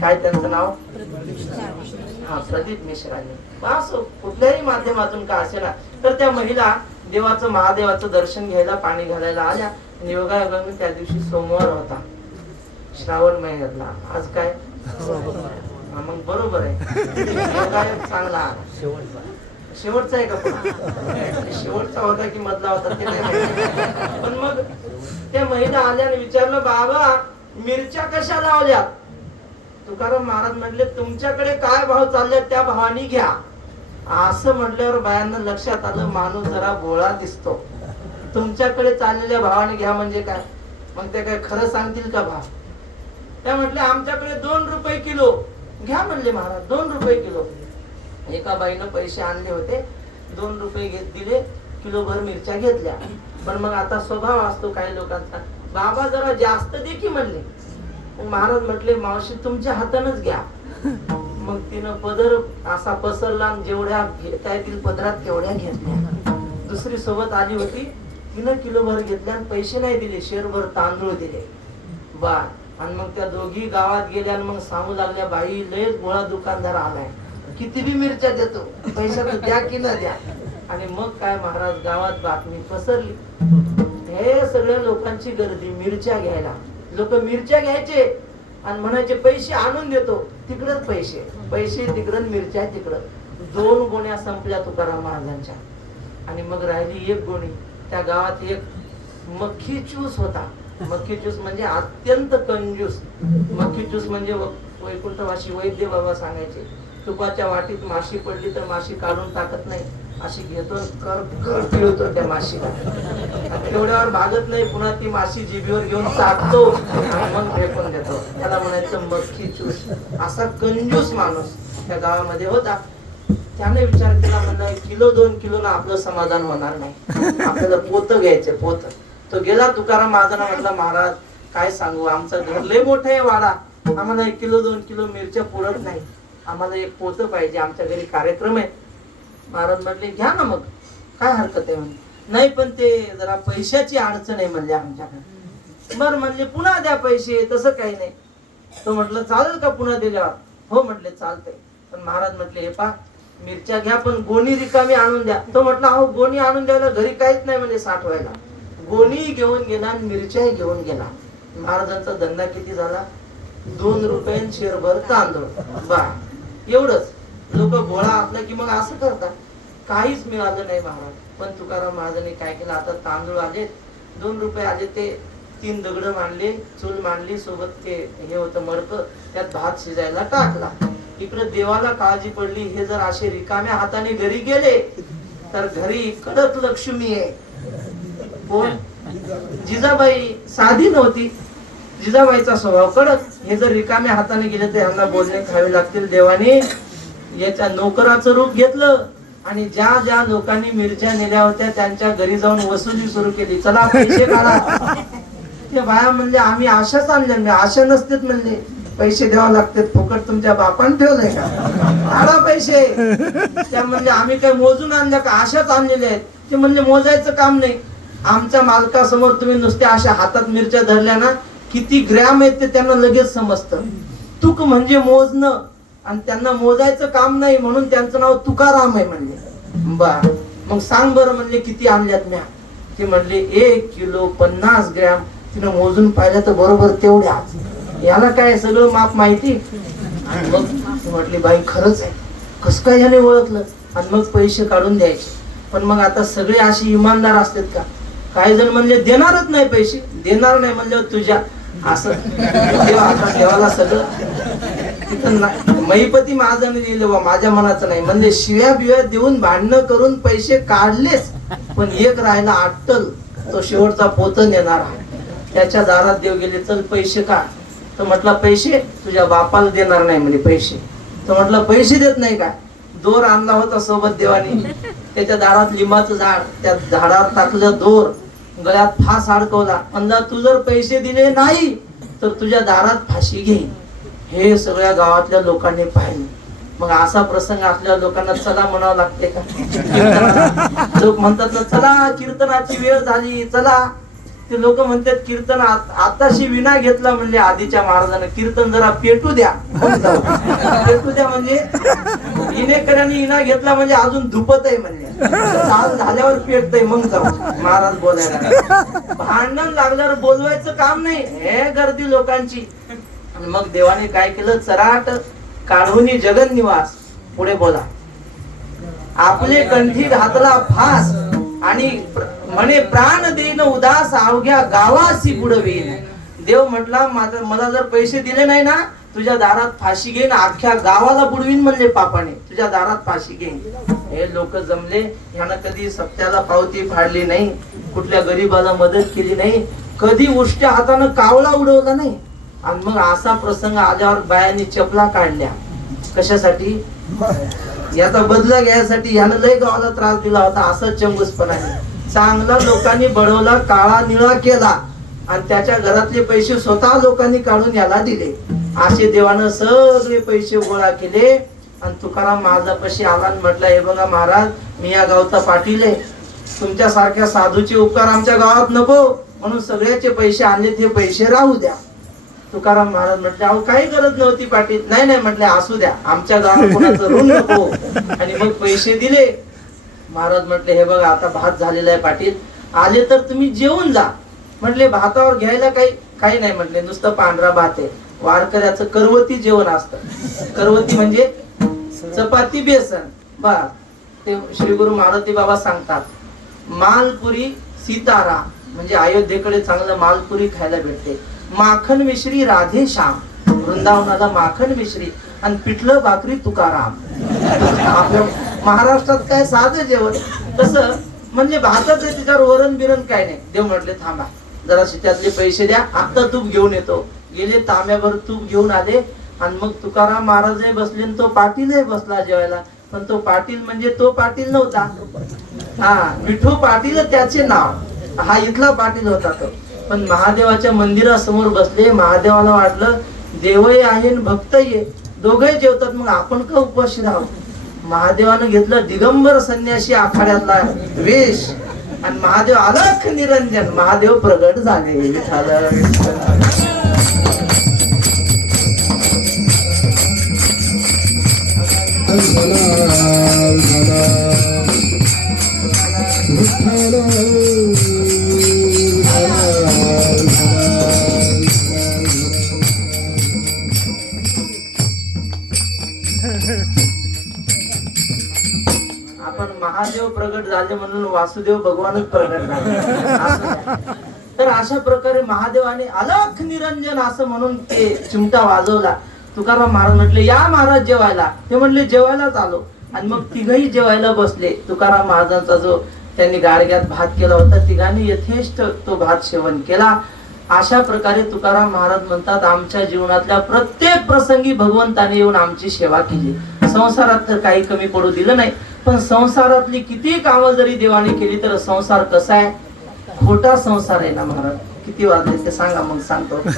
काय त्यांचं नाव? हा, प्रदीप मिश्रांनी. असो, कुठल्याही माध्यमातून का असेना, तर त्या महिला देवाचं महादेवाचं दर्शन घ्यायला पाणी घालायला आल्या. योगायोगाने त्या दिवशी सोमवार होता, श्रावण महिन्यातला. आज काय? मग बरोबर आहे, योगायोग चांगला शेवटचा आहे का? पण शेवटचा होता की मधला होता ते नाही माहिती. पण मग त्या महिला आल्याने विचारलं, बाबा मिरच्या कशा लावल्या? तुकाराम महाराज म्हटले, तुमच्याकडे काय भाव चालले त्या भावाने घ्या. असं म्हटल्यावर बायांना लक्षात आलं, माणूस जरा भोळा दिसतो. तुमच्याकडे चाललेल्या भावाने घ्या म्हणजे काय? मग ते काय खरं सांगतील का भाव? त्या म्हटल्या, आमच्याकडे 2 रुपये किलो घ्या म्हणले महाराज, 2 रुपये किलो. एका बाईनं पैसे आणले होते, 2 रुपये दिले, किलोभर मिरच्या घेतल्या. पण मग आता स्वभाव असतो काही लोकांचा, बाबा जरा जास्त दे की म्हणले. महाराज म्हटले, मावशी तुमच्या हातानच घ्या. मग तिनं पदर असा पसरला, जेवढ्या घेता येतील पदरात तेवढ्या घेतल्या. दुसरी सोबत आली होती, तिनं किलोभर घेतल्या आणि पैसे नाही दिले, शेरभर तांदूळ दिले. बा, आणि मग त्या दोघी गावात गेल्या आणि मग सांगू लागल्या, बाई लयच गोळा दुकानदार आलाय, किती बी मिरच्या देतो, पैसा तर द्या की न द्या. आणि मग काय महाराज, गावात बातमी पसरली. हे सगळ्या लोकांची गर्दी मिरच्या घ्यायला. लोक मिरच्या घ्यायचे आणि म्हणायचे पैसे आणून देतो, तिकडच पैसे, पैसे तिकडं, मिरच्या तिकडं. 2 गोण्या संपल्या तुकाराम महाराजांच्या. आणि मग राहिली 1 गोणी. त्या गावात एक मक्खी चूस होता. मक्खी चूस म्हणजे अत्यंत कंजूस. मक्खी चूस म्हणजे वैकुंठवासी वैद्य बाबा सांगायचे, तुपाच्या वाटीत माशी पडली तर माशी काढून टाकत नाही, अशी घेतो कर पिळतो त्या माशीला. तेवढ्यावर भागत नाही, पुन्हा ती माशी जिभीवर घेऊन चाटतो आणि मग फेकून देतो. त्याला म्हणायचं मक्खी चूस. असा कंजूस माणूस त्या गावामध्ये होता. त्याने विचार केला, म्हणला 1-2 किलोला आपलं समाधान होणार नाही, आपल्याला पोतं घ्यायचे, पोतं. तो गेला तुकाराम महाराजांना म्हटला, महाराज काय सांगू, आमचं घर लय मोठं आहे, वाडा, आम्हाला 1-2 किलो मिरच्या पुरत नाही, आम्हाला एक पोतं पाहिजे, आमच्या घरी कार्यक्रम आहे. महाराज म्हटले, घ्या ना मग, काय हरकत आहे म्हणे. नाही पण ते जरा पैशाची अडचण आहे म्हणले आमच्याकडे. बरं म्हणले, पुन्हा द्या पैसे, तसं काही नाही. तो म्हटलं, चालेल का पुन्हा दिल्यावर? हो म्हटले, चालतंय. पण महाराज म्हटले, हे पा, मिरच्या घ्या पण गोणी रिकामी आणून द्या. तो म्हटला, अहो गोणी आणून द्यायला घरी काहीच नाही म्हणजे साठवायला. गोणी घेऊन गेला आणि मिरच्याही घेऊन गेला. महाराजांचा धंदा किती झाला? 2 रुपये शेरभर तांदूळ. बा, एवढंच. लोक गोळा आपला की मग असं करतात. काहीच मिळालं नाही महाराज. पण तुकाराम महाराजांनी काय केलं, आता तांदूळ आले, 2 रुपये आले, ते 3 दगड मांडले, चूल मांडली, सोबत ते हे होतं मडकं, त्यात भात शिजायला टाकला. इकडे देवाला काळजी पडली, हे जर असे रिकाम्या हाताने घरी गेले तर घरी कडक लक्ष्मी आहे. कोण? जिजाबाई साधी नव्हती, जिजाबाईचा स्वभाव कडक. हे जर रिकाम्या हाताने गेले तर यांना बोलणे खावे लागतील. देवाने याच्या नोकराचं रूप घेतलं आणि ज्या ज्या लोकांनी मिरच्या नेल्या होत्या त्यांच्या घरी जाऊन वसुली सुरू केली. चला पैसे काढा. ते बाया म्हणले, आम्ही आशाच आणल्या. आशा नसतेच म्हणले, पैसे द्यावे लागतात, फुकट तुमच्या बापान ठेवलंय का? काढा पैसे. त्या म्हणले, आम्ही काय मोजून आणल्या का? आशाच आणलेल्या आहेत. ते म्हणले, मोजायचं काम नाही, आमच्या मालकासमोर तुम्ही नुसत्या अशा हातात मिरच्या धरल्या ना, किती ग्रॅम आहेत ते त्यांना लगेच समजतं. तुक म्हणजे मोजणं, आणि त्यांना मोजायचं काम नाही म्हणून त्यांचं नाव तुकाराम आहे म्हणले. बर, मग सांग बरं म्हणले, किती आणल्यात म्या? ते म्हणले, 1 किलो 50 ग्रॅम. तिनं मोजून पाहिलं तर बरोबर तेवढ्या. याला काय सगळं माप माहिती. आणि मग म्हटली, बाई खरंच आहे, कसं काय याने ओळखलं? आणि मग पैसे काढून द्यायचे. पण मग आता सगळे अशी इमानदार असतात का? काही जण म्हणले, देणारच नाही पैसे. देणार नाही म्हणले, तुझ्या असं देवाला सगळं. महिपती महाराजांनी लिहिलं बा, माझ्या मनाचं नाही म्हणजे. शिव्या बिव्या देऊन भांडणं करून पैसे काढलेच, पण एक राहिला अट्टल, तो शेवटचा पोतं नेणार. त्याच्या दारात देव गेले, चल पैसे काढ. तो म्हटला, पैसे तुझ्या बापाला देणार नाही म्हणजे पैसे. तो म्हटला, पैसे देत नाही का? दोर आणला होता सोबत देवानी, त्याच्या दारात लिंबाचं झाड, त्या झाडावर टाकलं दोर, गळ्यात फास अडकवला. म्हणला, तू जर पैसे दिले नाही तर तुझ्या दारात फाशी घेईन. हे सगळ्या गावातल्या लोकांनी पाहिलं. मग असा प्रसंग असल्या लोकांना चला म्हणावं लागते का? लोक म्हणतात, चला कीर्तनाची वेळ झाली, चला. ते लोक म्हणतात कीर्तन आताशी विना घेतला म्हणले आधीच्या महाराजांना, कीर्तन जरा पेटू द्या मग जाऊ. पेटू द्या म्हणजे इनेकरांनी इना घेतला म्हणजे अजून धुपत आहे म्हणले, चाल झाल्यावर पेटतय मग जाऊ. महाराज बोलायला भांडण लागल्यावर बोलवायचं काम नाही, हे गर्दी लोकांची. आणि मग देवाने काय केलं, चराट काढूनी जगन निवास. पुढे बोला. आपले कंठी घातला फास आणि म्हणे प्राण देईन उदास अवघ्या गावासी बुडवीन. देव म्हटला मला जर पैसे दिले नाही ना, तुझ्या दारात फाशी घेईन, अख्ख्या गावाला बुडवीन म्हणले पापाने, तुझ्या दारात फाशी घेईन. हे लोक जमले, ह्यानं कधी सत्याला पावती फाडली नाही, कुठल्या गरीबाला मदत केली नाही, कधी उष्ट्या हातानं कावळा उडवला नाही. आणि मग असा प्रसंग आल्यावर बायांनी चपला काढल्या. कशासाठी? याचा बदला घ्यायसाठी. ह्यानं लय गावाला त्रास दिला होता, असं चंगुसपणाने. चांगला लोकांनी बडवला, काळा निळा केला आणि त्याच्या घरातले पैसे स्वतः लोकांनी काढून याला दिले. असे देवानं सगळे पैसे गोळा केले. आणि तुकाराम महाराजापाशी आला आणि म्हटलं, हे बघा महाराज, मी या गावचा पाटील आहे, तुमच्या सारख्या साधूचे उपकार आमच्या गावात नको, म्हणून सगळ्याचे पैसे आणले, ते पैसे राहू द्या. तुकाराम महाराज म्हटले, अहो काही गरज नव्हती पाटील. नाही नाही म्हटले, असू द्या, आमच्या गावात कोणाचं ऋण नको. आणि मग पैसे दिले. महाराज म्हटले, हे बघा आता भात झालेला आहे पाटील, आले तर तुम्ही जेवून जा. म्हटले, भातावर घ्यायला काही नाही. म्हटले, नुसतं पांढरा भात आहे. वारकऱ्याचं करवती जेवण असतं. करवती म्हणजे चपाती बेसन भात. ते श्री गुरु मारुती बाबा सांगतात, मालपुरी सीतारा म्हणजे अयोध्येकडे चांगलं मालपुरी खायला भेटते. माखन मिश्री राधे श्याम, वृंदावनाला माखन मिश्री. आणि पिठलं भाकरी तुकाराम. आपल्या महाराष्ट्रात काय साधं जेवण. कसं म्हणजे भाताचं, त्याच्यावर वरण बिरण काय नाही. देव म्हटले, थांबा जरा त्यातले पैसे द्या, आता तूप घेऊन येतो. गेले, तांब्याभर तूप घेऊन आले. आणि मग तुकाराम महाराजही बसले, तो पाटीलही बसला जेवायला. पण तो पाटील म्हणजे तो पाटील नव्हता. हा, विठू पाटील त्याचे नाव, हा इथला पाटील होता तो. पण महादेवाच्या मंदिरासमोर बसले. महादेवाला वाटलं देवही आहे भक्तही आहे, दोघंही जेवतात, मग आपण का उपाशी राहू. महादेवानं घेतलं दिगंबर संन्यासी आखाड्यातला वेश. आणि महादेव अलख निरंजन, महादेव प्रगट झाले. विठ्ठल आपण महादेव प्रगट झाले म्हणून वासुदेव भगवानच प्रगट झाले. तर अशा प्रकारे महादेवाने अलख निरंजन असं म्हणून ते चिमटा वाजवला. तुकाराम महाराज म्हटले, या महाराज जेवायला. ते म्हणले, जेवायलाच आलो. आणि मग तिघही जेवायला बसले. तुकाराम महाराजांचा जो त्यांनी गाडग्यात भात केला होता, तिघांनी यथेष्ट तो भात सेवन केला. अशा प्रकारे तुकाराम महाराज म्हणतात, आमच्या जीवनातल्या प्रत्येक प्रसंगी भगवंताने येऊन आमची सेवा केली. संसारात तर काही कमी पडू दिलं नाही, पण संसारातली किती कामं जरी देवाने केली तर संसार कसा आहे, खोटा संसार आहे ना महाराज. किती वाजले ते सांगा, मग सांगतो.